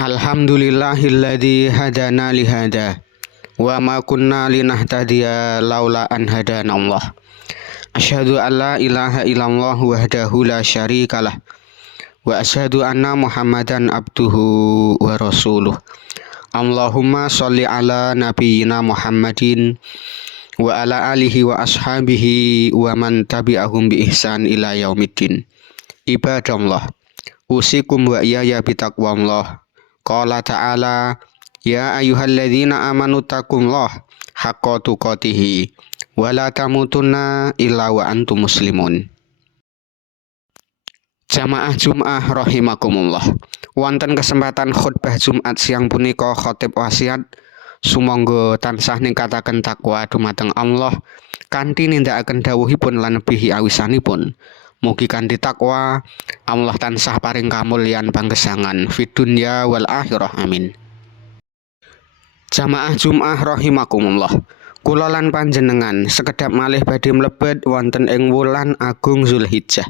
Alhamdulillahilladzi hadana lihada wa ma kunna linahtadiya laula an hadanallah. Asyhadu an la ilaha illallah wahdahu la syarikalah wa asyhadu anna Muhammadan abduhu wa rasuluh. Allahumma sholli ala nabiyyina Muhammadin wa ala alihi wa ashabihi wa man tabi'ahum bi ihsan ila yaumiddin. Ibadallah, usikum wa iyaya bitaqwallah. Qala ta'ala, ya ayyuhalladzina amanu taqullaha haqqa tuqatih wa la tamutunna illa wa antum muslimun. Jamaah Jum'ah rahimakumullah. Wonten kesempatan khutbah Jumat siang punika khatib wasiat sumangga tansah ningkataken takwa dumateng Allah kanthi nindakaken dawuhipun lan nebihi awisanipun. Mugi kanthi takwa Allah tansah paring kamulyan panggesangan fid dunya wal akhirah, amin. Jamaah Jum'ah rahimakumullah. Kula lan panjenengan sekedhap malih badhe mlebet wonten ing wulan agung Zulhijjah.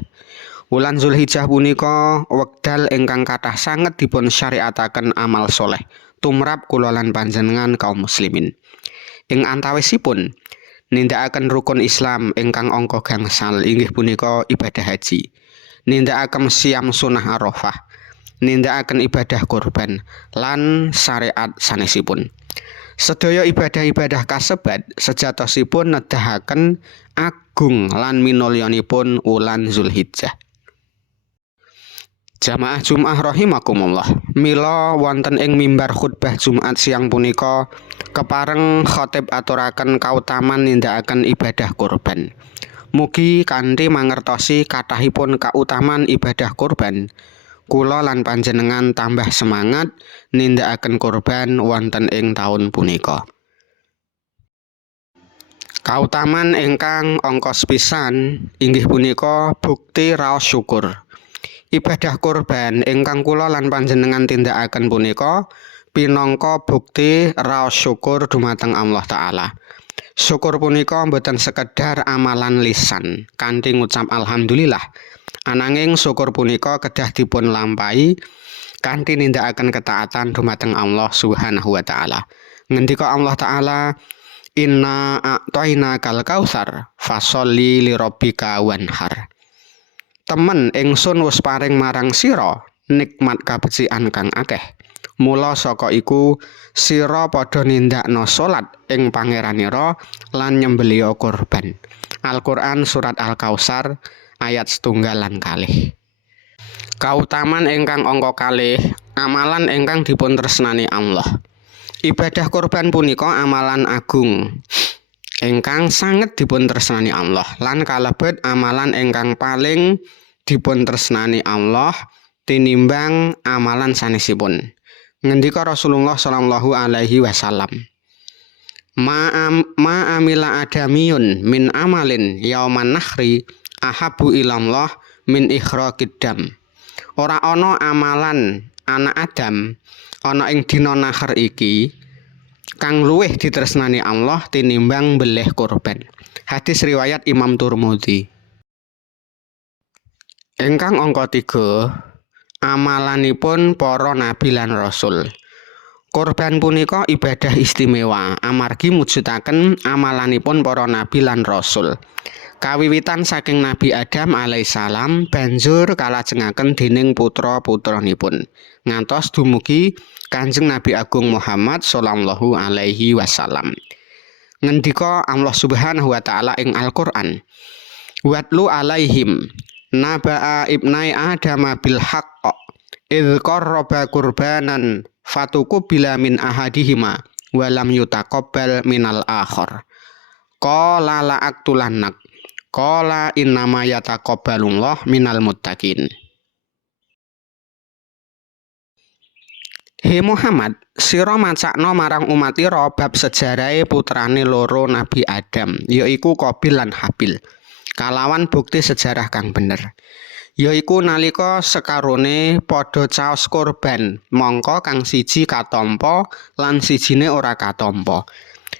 Wulan Zulhijjah punika wekdal ingkang kathah sanget dipun syariataken amal soleh tumrap kula lan panjenengan kaum muslimin. Ing antawisipun nindakaken rukun Islam ingkang angka gangsal inggih punika ibadah haji, nindakaken siam sunah Arafah, nindakaken ibadah kurban lan syariat sanesipun. Sedaya ibadah-ibadah kasebat sejatosipun nedahaken agung lan minulyanipun wulan Zulhijjah. Jamaah Jum'ah rahimakumullah. Mila wonten ing mimbar khutbah Jumat siang punika kepareng khatib aturaken kautaman nindakaken ibadah kurban. Mugi kanthi mangertosi kathahipun kautaman ibadah kurban, kula lan panjenengan tambah semangat nindakaken kurban wonten ing taun punika. Kautaman ingkang angka sepisan inggih punika bukti raos syukur. Ibadah kurban ingkang kula lan panjenengan tindakaken punika pinangka bukti raos syukur dumateng Allah Ta'ala. Syukur punika boten sekedar amalan lisan kanthi ngucap alhamdulillah, ananging syukur punika kedah dipun lampahi kanthi nindakaken ketaatan dumateng Allah Subhanahu wa Ta'ala. Ngendika Allah Ta'ala, inna a'tainakal kautsar fasholli lirabbika wanhar. Temen ingsun wis paring marang sira nikmat kabecikan kang akeh. Mula saka iku sira padha nindakna salat ing pangeranira lan nyembeliha kurban. Al-Qur'an surat Al-Kautsar ayat 1 lan 2. Kautaman ingkang angka 2, amalan ingkang dipun tresnani Allah. Ibadah kurban punika amalan agung ingkang sanget dipun tresnani Allah lan kalebet amalan ingkang paling dipun tresnani Allah tinimbang amalan sanesipun. Ngendika Rasulullah sallallahu alaihi wasallam, ma amila adamiyun min amalin yauman nahri ahabu ilallah min ikhraqid dam. Ora ana amalan anak Adam ana ing dina nahar iki kang luwih ditresnani Allah tinimbang beleh kurban. Hadis riwayat Imam Turmudi. Ingkang angka 3, amalanipun para nabi lan rasul. Kurban punika ibadah istimewa amargi mujudaken amalanipun para nabi lan rasul. Kawiwitan saking Nabi Adam alaihissalam banjur kalajengaken dening putra-putranipun ngantos dumugi Kanjeng Nabi Agung Muhammad sallallahu alaihi wasallam. Ngendika Allah Subhanahu wa Ta'ala ing Al-Qur'an, watlu alaihim naba'a ibnai adama bil haqq idz qarraba qurbanan fatuqbila min ahadihima wa lam yutaqabbal minal akhar qala la aqtulannak qala innama yataqabbalullah minal muttaqin. He Muhammad, sira macakno marang umatira bab sejarahe putrane loro Nabi Adam, yaiku Qabil lan Habil. Kalawan bukti sejarah kang bener, yaiku nalika sekarone padha caos kurban, mangka kang siji katampa lan sijine ora katampa.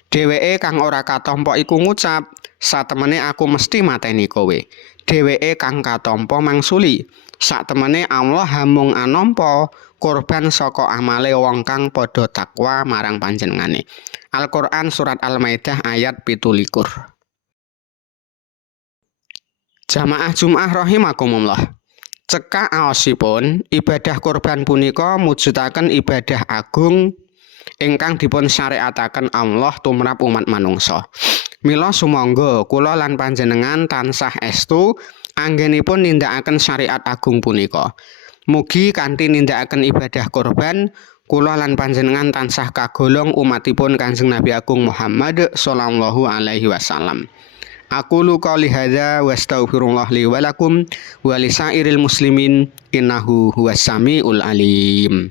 Dheweke kang ora katampa iku ngucap, satemene aku mesti mateni kowe. Dheweke kang katampa mangsuli, Saktemene Allah hamung anampa kurban saka amale wong kang padha takwa marang panjenengane. Al-Qur'an surat Al-Maidah ayat 17. Jamaah Jumat rahimakumullah. Cekak aosipun, ibadah kurban punika mujudaken ibadah agung ingkang dipun syariataken Allah tumrap umat manungsa. Mila sumangga kula lan panjenengan tansah estu anggenipun nindakaken syariat agung punika. Mugi kanthi nindakaken ibadah kurban kula lan panjenengan tansah kagolong umatipun Kanjeng Nabi Agung Muhammad sallallahu alaihi wasallam. Aqulu qouli hadza wa astaghfirullah li wa lakum wa lisairil muslimin innahu huwas samiul alim.